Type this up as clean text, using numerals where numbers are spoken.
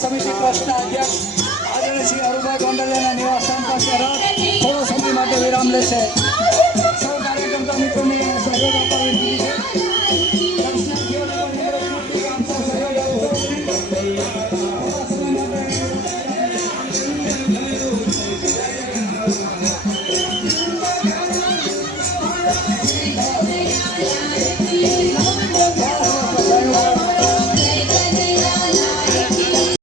સમિતિ ટ્રસ્ટના અધ્યક્ષ આદરણીય શ્રી અરુભાઈ ગોંડલિયાના નિવાસસ્થાન પાસે રથ થોડો સમય માટે વિરામ લેશે. સૌ કાર્યકર્તા મિત્રોને સહયોગ આપવા વિનંતી છે.